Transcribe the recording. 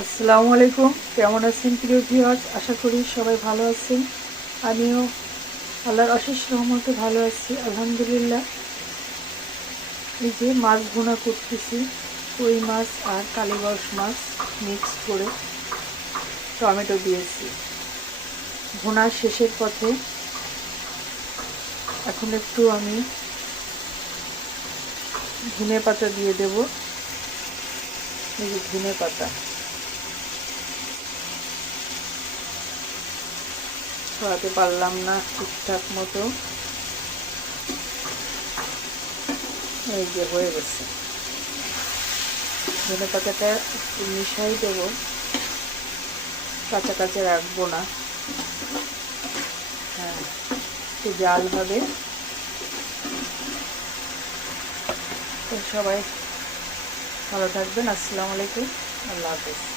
আসসালামু আলাইকুম। কেমন আছেন প্রিয় ভিউয়ার্স? আশা করি সবাই ভালো আছেন। আমিও আল্লাহর অশেষ রহমতে ভালো আছি, আলহামদুলিল্লাহ। এই যে মাছ ভুনা করতেছি, কই মাছ আর কালীবাউস মাছ মিক্স করে টমেটো দিয়েছি। ভুনা শেষের পথে। এখন একটু আমি ধনে পাতা দিয়ে দেব। এই যে ধনে পাতা ছড়াতে পারলাম না ঠিকঠাক মতো, এই যে হয়ে গেছে। ধনে পাতাটা একটু মিশাই দেব, কাঁচা কাঁচা রাখবো না। হ্যাঁ, একটু জাল হবে। তো সবাই ভালো থাকবেন। আসসালামু আলাইকুম, আল্লাহ হাফেজ।